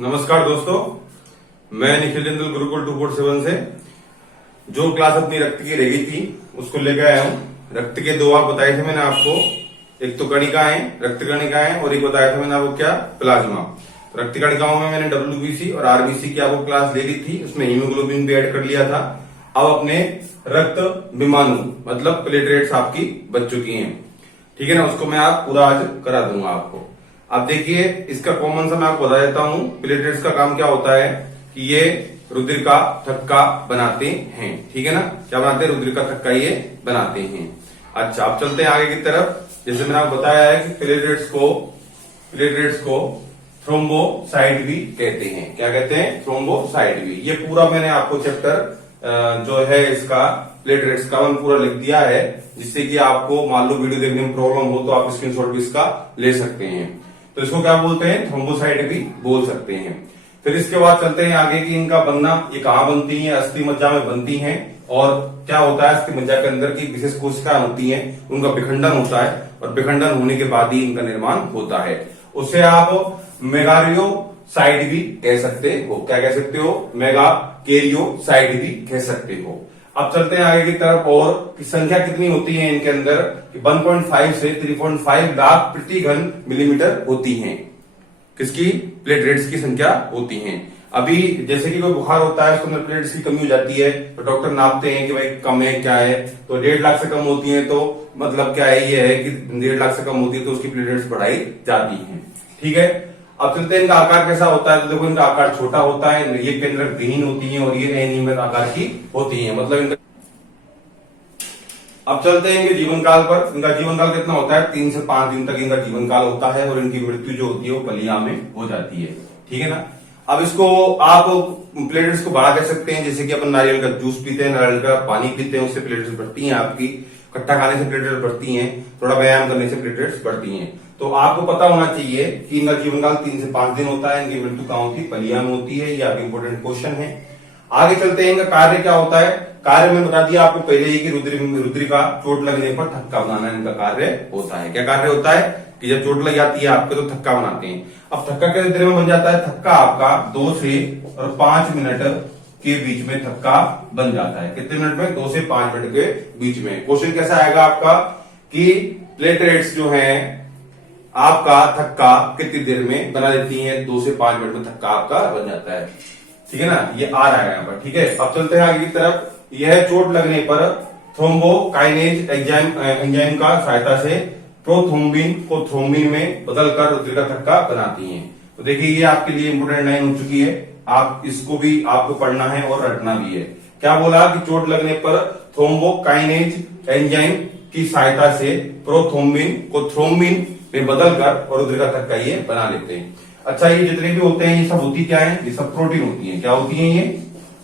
नमस्कार दोस्तों, मैं निखिल जिंदल गुरुकुल 247 से जो क्लास अपनी रक्त की रह गई थी उसको लेकर आया हूँ। रक्त के दो भाग बताए थे मैंने आपको, एक तो कणिकाएं, रक्त कणिकाएं, और एक बताया था मैंने आपको क्या, प्लाज्मा। रक्त कणिकाओं में मैंने डब्ल्यूबीसी और आरबीसी की आपको क्लास ले ली थी, उसमें हीमोग्लोबिन भी ऐड कर लिया था। अब अपने रक्त विमाणु मतलब प्लेटलेट्स आपकी बच चुकी हैं, ठीक है ना। उसको मैं आप पूरा आज करा दूंगा आपको। अब देखिए, इसका कॉमन सा मैं आपको बता देता हूं। प्लेटलेट्स का काम क्या होता है कि ये रुधिर का थक्का बनाते हैं, ठीक है ना। क्या बनाते हैं? रुधिर का थक्का ये बनाते हैं। अच्छा, अब चलते हैं आगे की तरफ। जैसे मैंने आपको बताया है कि प्लेटलेट्स को थ्रोम्बोसाइट भी कहते हैं। क्या कहते हैं? थ्रोम्बोसाइट भी। ये पूरा मैंने आपको चैप्टर जो है इसका प्लेटलेट्स का मैंने पूरा लिख दिया है, जिससे कि आपको मान लो वीडियो देखने में प्रॉब्लम हो तो आप स्क्रीनशॉट भी इसका ले सकते हैं। तो इसको क्या बोलते हैं? थ्रोम्बोसाइट भी बोल सकते हैं। फिर इसके बाद चलते हैं आगे कि इनका बनना, ये कहाँ बनती है? अस्थि मज्जा में बनती हैं। और क्या होता है, अस्थि मज्जा के अंदर की विशेष कोशिकाएं होती हैं, उनका विखंडन होता है, और विखंडन होने के बाद ही इनका निर्माण होता है। उसे आप मेगारियोसाइट भी कह सकते हो। क्या कह सकते हो? मेगाकेरियोसाइट भी कह सकते हो। अब चलते हैं आगे की तरफ, और की संख्या कितनी होती है इनके अंदर? 1.5 से 3.5 लाख प्रति घन मिलीमीटर होती हैं। किसकी? प्लेटलेट्स की संख्या होती है। अभी जैसे कि कोई बुखार होता है, उसके अंदर प्लेटलेट्स की कमी हो जाती है, तो डॉक्टर नापते हैं कि भाई कम है क्या है, तो 1.5 लाख से कम होती है, तो मतलब क्या है, ये है कि 1.5 लाख से कम होती है तो उसकी प्लेटलेट्स बढ़ाई जाती है, ठीक है। अब चलते हैं इनका आकार कैसा होता है। तो देखो, इनका आकार छोटा होता है, ये केंद्रक विहीन होती है और ये अनियमित आकार की होती है, मतलब इनका। अब चलते हैं इनके जीवन काल पर। इनका जीवन काल कितना होता है? 3 से 5 दिन तक इनका जीवन काल होता है, और इनकी मृत्यु जो होती है वो पलिया में हो जाती है, ठीक है ना। अब इसको आप प्लेटलेट्स को बढ़ा कह सकते हैं, जैसे कि अपन नारियल का जूस पीते हैं, नारियल का पानी पीते हैं, उससे प्लेटलेट्स बढ़ती हैं आपकी। खट्टा खाने से प्लेटलेट्स बढ़ती हैं, थोड़ा व्यायाम करने से प्लेटलेट्स बढ़ती हैं। तो आपको पता होना चाहिए कि इनका जीवन काल 3 से 5 दिन होता है। इनकी मृत्यु कहाँ होती है? पलिया में होती है। ये आपकी इंपोर्टेंट क्वेश्चन है। आगे चलते हैं, इनका कार्य क्या होता है। कार्य में बता दिया आपको पहले ही कि रुधिर का चोट लगने पर थक्का बनाना इनका कार्य होता है। क्या कार्य होता है कि जब चोट लग जाती है आपके तो थक्का बनाते हैं। अब थक्का कितने देर में बन जाता है? थक्का आपका 2 से 5 मिनट के बीच में थक्का बन जाता है। कितने मिनट में? 2 से 5 मिनट के बीच में। क्वेश्चन कैसा आएगा आपका कि प्लेटलेट्स जो है आपका थक्का कितनी देर में बना देती है? 2 से 5 मिनट में थक्का आपका बन जाता है, ठीक है ना। ये आ रहा है यहाँ पर, ठीक है। अब चलते हैं आगे की तरफ। यह चोट लगने पर थ्रोम्बोकाइनेज एंजाइम का सहायता से प्रोथ्रोम्बिन को थ्रोम्बिन में बदलकर रुधिर का थक्का बनाती हैं। तो देखिए, ये आपके लिए इंपोर्टेंट लाइन हो चुकी है। आप इसको भी आपको पढ़ना है और रटना भी है। क्या बोला कि चोट लगने पर थ्रोम्बोकाइनेज एंजाइम की सहायता से प्रोथ्रोम्बिन को थ्रोम्बिन में बदलकर और रुधिर का थक्का ये बना लेते हैं। अच्छा, ये जितने भी होते हैं ये सब होती क्या है? ये सब प्रोटीन होती हैं। क्या होती हैं? ये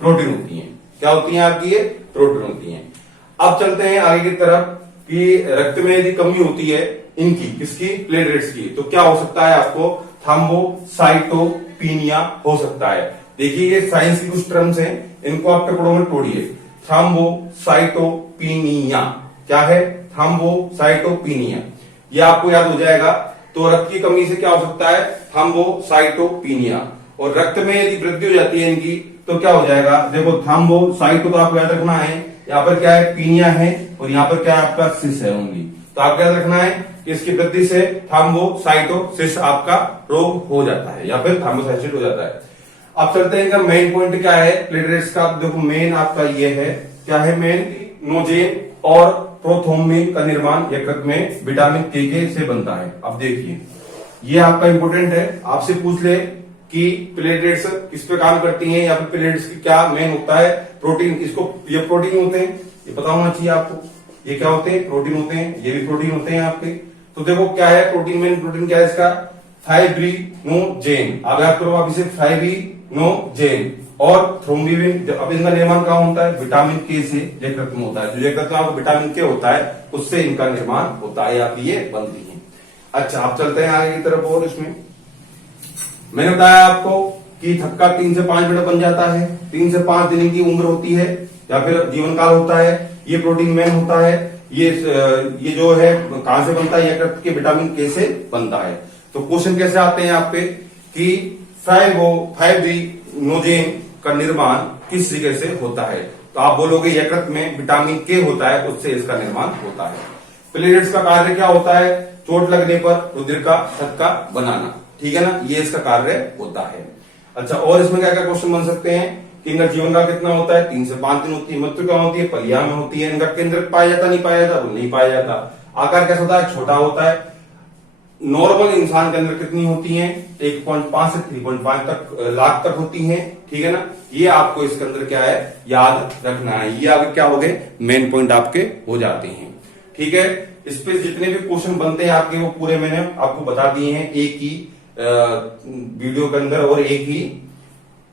प्रोटीन होती हैं। क्या होती हैं आपकी? ये प्रोटीन होती हैं। अब चलते हैं आगे की तरफ कि रक्त में यदि कमी होती है इनकी, किसकी? प्लेटलेट्स की, तो क्या हो सकता है आपको? थ्रोम्बोसाइटोपिनिया हो सकता है। देखिए, ये साइंस की कुछ टर्म्स हैं, इनको आप टुकड़ों में तोड़िए। थ्रोम्बोसाइटोपिनिया क्या है? थ्रोम्बोसाइटोपिनिया, ये आपको याद हो जाएगा। तो रक्त की कमी से क्या हो सकता है? थ्रोम्बोसाइटोपिनिया। और रक्त में यदि वृद्धि हो जाती है इनकी तो क्या हो जाएगा? देखो, थ्रोम्बोसाइटो तो आपको याद रखना है, यहाँ पर क्या है? पीनिया है, और यहाँ पर क्या है? आपका सिस है ओनली। तो आपको याद रखना है कि इसकी वृद्धि से थ्रोम्बोसाइटोसिस आपका रोग हो जाता है, या फिर थ्रोम्बोसाइटोसिस हो जाता है। अब चलते हैं, इनका मेन पॉइंट क्या है प्लेटलेट्स का। देखो, मेन आपका ये है, क्या है मेन? नोजेन और प्रोथ्रोम्बिन का निर्माण यकृत में विटामिन के से बनता है। अब देखिए, ये आपका इंपोर्टेंट है, आपसे पूछ ले कि प्लेटलेट्स किस पे काम करती हैं, या फिर प्लेटलेट्स की क्या मेन होता है? प्रोटीन। इसको, ये प्रोटीन होते हैं, ये पता होना चाहिए आपको। ये क्या होते हैं? प्रोटीन होते हैं। ये भी प्रोटीन होते हैं आपके। तो देखो, क्या है प्रोटीन? मेन प्रोटीन क्या है इसका? फाइब्रिनोजेन। अब याद करो आप इसे, फाइब्रिनोजेन और थ्रोम्बिन। अब इनका निर्माण कहाँ होता है? विटामिन के से यकृत में होता है। जो यकृत में आपको विटामिन के होता है उससे इनका निर्माण होता है, आपकी ये बनती है। अच्छा, आप चलते हैं आगे की तरफ। और इसमें मैंने बताया आपको कि थक्का 3 से 5 मिनट बन जाता है। 3 से 5 दिन की उम्र होती है, या फिर जीवन काल होता है। ये प्रोटीन मेन होता है। ये जो है कहां से बनता है? यकृत के विटामिन के से बनता है। तो क्वेश्चन कैसे आते हैं आप पे कि फाइब्रिनोजेन का निर्माण किस तरीके से होता है? तो आप बोलोगे यकृत में विटामिन के होता है, उससे इसका निर्माण होता है। प्लेटलेट्स का कार्य क्या होता है? चोट लगने पर रुधिर का थक्का बनाना, ठीक है ना, ये इसका कार्य होता है। अच्छा, और इसमें क्या क्या क्वेश्चन बन सकते हैं कि इनका जीवन काल कितना होता है? 3 से 5 दिन होती है। मृत्यु कहाँ होती है? पलिया में होती है। इनका केंद्र पाया जाता नहीं पाया जाता? नहीं पाया जाता। आकार कैसा होता है? छोटा होता है। नॉर्मल इंसान के अंदर कितनी होती हैं? 1.5 से 3.5 तक लाख तक होती हैं, ठीक है ना। ये आपको इसके अंदर क्या है, याद रखना है। ये आगे क्या हो गए, मेन पॉइंट आपके हो जाते हैं, ठीक है। इस पे जितने भी क्वेश्चन बनते हैं आपके, वो पूरे मैंने आपको बता दिए हैं एक ही वीडियो के अंदर और एक ही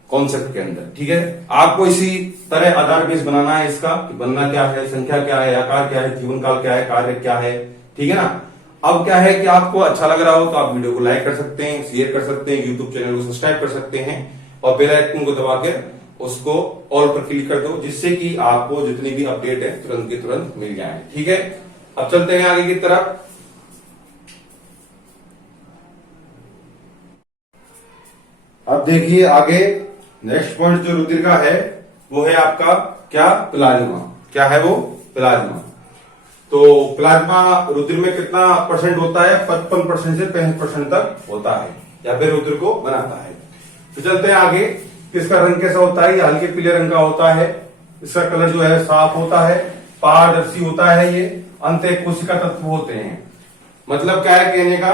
कॉन्सेप्ट के अंदर, ठीक है। आपको इसी तरह आधार बेस बनाना है इसका, कि बनना क्या है, संख्या क्या है, आकार क्या है, जीवन काल क्या है, कार्य क्या है, ठीक है ना। अब क्या है कि आपको अच्छा लग रहा हो तो आप वीडियो को लाइक कर सकते हैं, शेयर कर सकते हैं, यूट्यूब चैनल को सब्सक्राइब कर सकते हैं और बेल आइकन को दबा के उसको ऑल पर क्लिक कर दो, जिससे कि आपको जितनी भी अपडेट है तुरंत के तुरंत मिल जाए, ठीक है। अब चलते हैं आगे की तरफ। अब देखिए आगे नेक्स्ट पॉइंट जो रुधिर का है वो है आपका क्या, प्लाज्मा। क्या है वो? प्लाज्मा। तो प्लाज्मा रुधिर में कितना परसेंट होता है? 55% से 65% तक होता है, या फिर रुधिर को बनाता है। तो चलते हैं आगे। इसका रंग कैसा होता है? ये हल्के पीले रंग का होता है। इसका कलर जो है साफ होता है, पारदर्शी होता है। ये अंतःकोशिका तत्व होते हैं। मतलब क्या है कहने का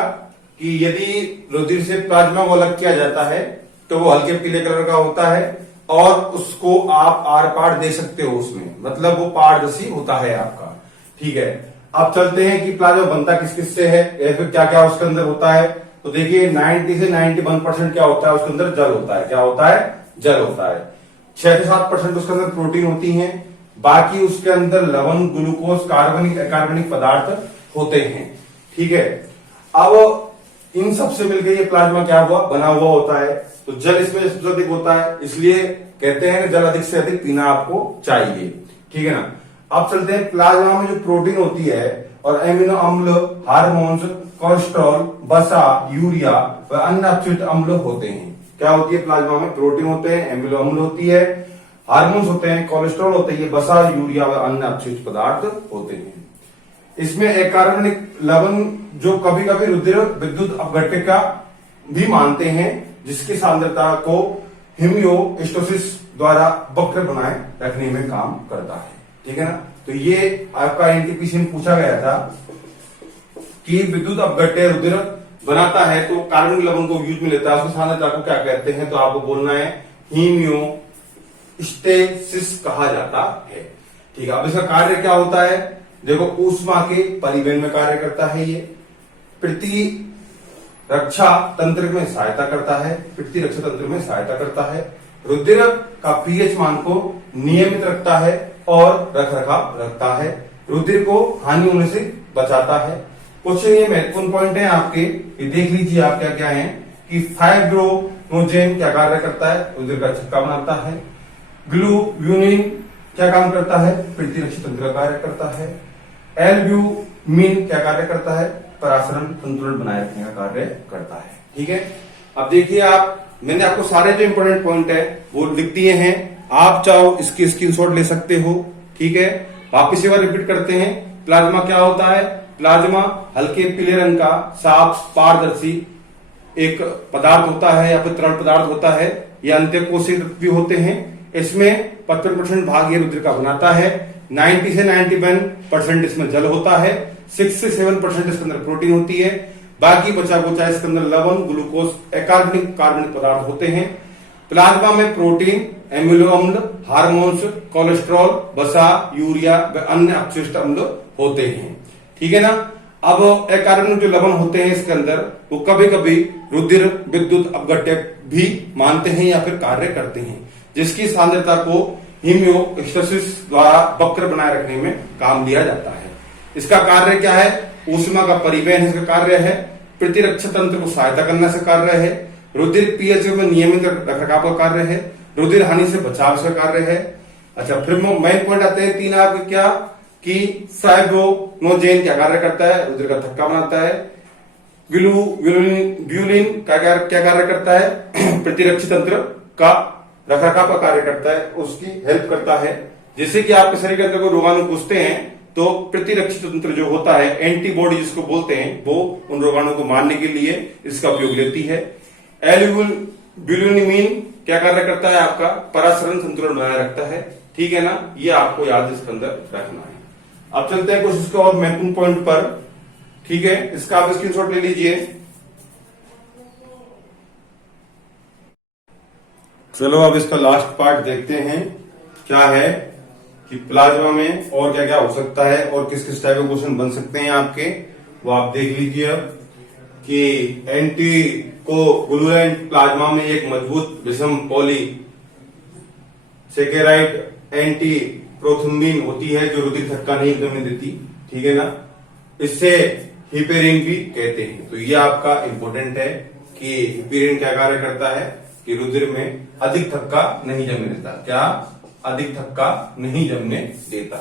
कि यदि रुधिर से प्लाज्मा को अलग किया जाता है तो वो हल्के पीले कलर का होता है और उसको आप आर पार दे सकते हो उसमें, मतलब वो पारदर्शी होता है आपका, ठीक है। अब चलते हैं कि प्लाज्मा बनता किस किस से है या फिर क्या क्या उसके अंदर होता है। तो देखिए 90 से 91% क्या होता है उसके अंदर? जल होता है। क्या होता है? जल होता है। 6 से 7% उसके अंदर प्रोटीन होती है। बाकी उसके अंदर लवण, ग्लूकोज, कार्बनिक अकार्बनिक पदार्थ होते हैं, ठीक है। अब इन सबसे मिलकर ये प्लाज्मा क्या हुआ, बना हुआ होता है। तो जल इसमें सबसे अधिक होता है, इसलिए कहते हैं कि जल अधिक से अधिक पीना आपको चाहिए, ठीक है ना। अब चलते हैं प्लाज्मा में जो प्रोटीन होती है और एमिनो अम्ल, हार्मोन्स, कोलेस्ट्रॉल, वसा, यूरिया व अन्य अपशिष्ट अम्ल होते हैं। क्या होती है प्लाज्मा में? प्रोटीन होते हैं, एमिनो अम्ल होती है, हार्मोन्स होते हैं, कोलेस्ट्रॉल होते हैं, वसा, यूरिया व अन्य अपशिष्ट पदार्थ होते हैं। इसमें अकार्बनिक लवण जो कभी कभी रुधिर विद्युत अपघट्टिका भी मानते हैं, जिसकी सांद्रता को होम्योस्टेसिस द्वारा वक्र बनाए रखने में काम करता है, ठीक है ना। तो ये आपका एनटीपीसी में पूछा गया था कि विद्युत अपघट्य रुधिर बनाता है तो कार्बनिक लवण को यूज में लेता है, उसकी सांद्रता को क्या कहते हैं? तो आपको बोलना है होम्योस्टेसिस कहा जाता है, ठीक है। अब इसका कार्य क्या होता है? देखो, ऊष्मा के परिवहन में कार्य करता है ये, प्रतिरक्षा तंत्र में सहायता करता है, प्रतिरक्षा तंत्र में सहायता करता है, रुधिर का पीएच मान को नियमित रखता है और रखरखाव रखता है, रुधिर को हानि होने से बचाता है। कुछ ये महत्वपूर्ण पॉइंट है आपके, ये देख लीजिए आप क्या क्या है कि फाइब्रिनोजेन क्या कार्य करता है? रुधिर का थक्का बनाता है। ग्लूब्यूलिन क्या काम करता है? प्रतिरक्षा तंत्र का कार्य करता है। एल्ब्यूमिन क्या कार्य करता है? परासरण संतुलन बनाए रखने का कार्य करता है, ठीक है। अब देखिए आप, मैंने आपको सारे जो इंपोर्टेंट पॉइंट है वो लिख दिए हैं, आप चाहो इसकी स्क्रीनशॉट ले सकते हो, ठीक है। वापिस एक बार रिपीट करते हैं। प्लाज्मा क्या होता है? प्लाज्मा हल्के पीले रंग का साफ पारदर्शी एक पदार्थ होता है या फिर तरल पदार्थ होता है। ये अंतःकोशिक भी होते हैं। इसमें 55% भाग ये रुधिर का बनाता है। 90 से 91% इसमें जल होता है। 6 से 7% इसके अंदर प्रोटीन होती है। बाकी बचा कुचा इसके अंदर लवण, ग्लूकोज, अकार्बनिक कार्बनिक पदार्थ होते हैं। प्लाज्मा में प्रोटीन, एमिनो अम्ल, हार्मोन्स, कोलेस्ट्रॉल, वसा, यूरिया व अन्य अपशिष्ट अम्ल होते हैं, ठीक है ना। अब अकार्बनिक जो लवण होते हैं इसके अंदर, वो कभी कभी रुधिर विद्युत अपघट्य भी मानते हैं या फिर कार्य करते हैं, जिसकी सांद्रता को होम्योस्टेसिस द्वारा वक्र बनाए रखने में काम लिया जाता है। इसका कार्य क्या है? ऊष्मा का परिवहन इसका कार्य है। प्रतिरक्षा तंत्र को सहायता करने से कार्य है। रुधिर पीएच में नियमित रखरखाव का कार्य है। रुधिर हानि से बचाव का कार्य है। अच्छा, फिर मेन पॉइंट आते हैं 3 आपके क्या कि फाइब्रिनोजेन क्या कार्य करता है? रुधिर का थक्का बनाता है। ग्लूब्यूलिन क्या कार्य करता है? प्रतिरक्षी तंत्र का रखरखाव का कार्य करता है, उसकी हेल्प करता है। जैसे कि आपके शरीर के अंदर कोई रोगाणु घुसते हैं तो प्रतिरक्षी तंत्र जो होता है, एंटीबॉडी जिसको बोलते हैं, वो उन रोगाणु को मारने के लिए इसका उपयोग लेती है। एल्ब्यूमिन क्या कार्य करता है, आपका परासरण संतुलन बनाए रखता है। ठीक है ना, ये आपको याद इसके अंदर रखना है। अब चलते हैं कुछ इसके और महत्वपूर्ण पॉइंट पर। ठीक है, इसका आप स्क्रीनशॉट ले लीजिए। चलो अब इसका लास्ट पार्ट देखते हैं, क्या है कि प्लाज्मा में और क्या क्या हो सकता है और किस किस टाइप के क्वेश्चन बन सकते हैं आपके, वो आप देख लीजिए। अब कि एंटी कोगुलेंट प्लाज्मा में एक मजबूत विषम पॉली सेकेराइड एंटी प्रोथ्रोम्बिन होती है जो रुधिर धक्का नहीं जमने देती। ठीक है ना, इससे हिपेरिन भी कहते हैं। तो ये आपका इंपॉर्टेंट है कि हिपेरिन क्या कार्य करता है कि रुधिर में अधिक धक्का नहीं जमने देता। क्या? अधिक धक्का नहीं जमने देता।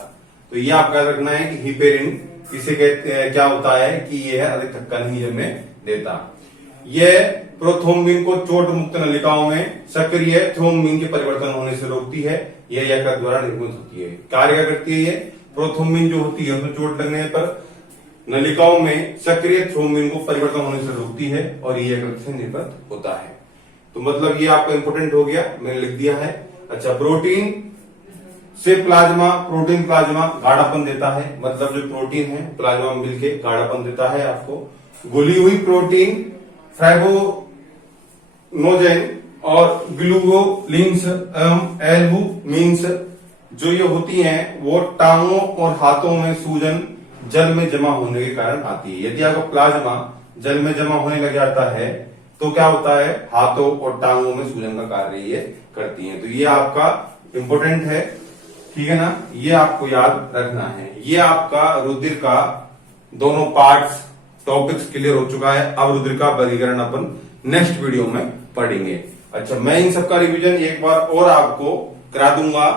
तो ये आपका रखना है कि हिपेरिन किसे कहते हैं, क्या होता है कि यह अधिक धक्का नहीं जमने देता। यह प्रोथ्रोम्बिन को चोट मुक्त नलिकाओं में सक्रिय थ्रोम्बिन के परिवर्तन होने से रोकती है। यह यकृत द्वारा निर्मित होती है। कार्य क्या करती है ये? प्रोथ्रोम्बिन जो होती है उसमें चोट लगने पर नलिकाओं में सक्रिय थ्रोम्बिन को परिवर्तन होने से रोकती है और ये यकृत से निर्गत होता है। तो मतलब ये आपका इंपोर्टेंट हो गया, मैंने लिख दिया है। अच्छा, प्रोटीन से प्लाज्मा, प्रोटीन प्लाज्मा गाढ़ापन देता है। मतलब जो प्रोटीन है प्लाज्मा में मिलके गाढ़ापन देता है आपको। घुली हुई प्रोटीन फाइब्रोनोजेन और ग्लूकोलिन्स एवं एल्बुमिन्स जो ये होती हैं वो टांगों और हाथों में सूजन जल में जमा होने के कारण आती है। यदि आपका प्लाज्मा जल में जमा होने लग जाता है तो क्या होता है, हाथों और टांगों में सूजन का कार्य ये करती है। तो ये आपका इंपोर्टेंट है। ठीक है ना, ये आपको याद रखना है। ये आपका रुधिर का दोनों पार्ट्स टॉपिक्स क्लियर हो चुका है। अब रुधिर का वर्गीकरण अपन नेक्स्ट वीडियो में पढ़ेंगे। अच्छा, मैं इन सबका रिवीजन एक बार और आपको करा दूंगा।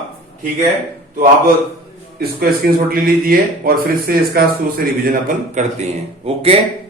ठीक है, तो आप इसको स्क्रीनशॉट ले लीजिए और फिर से इसका शुरू से रिवीजन अपन करते हैं। ओके।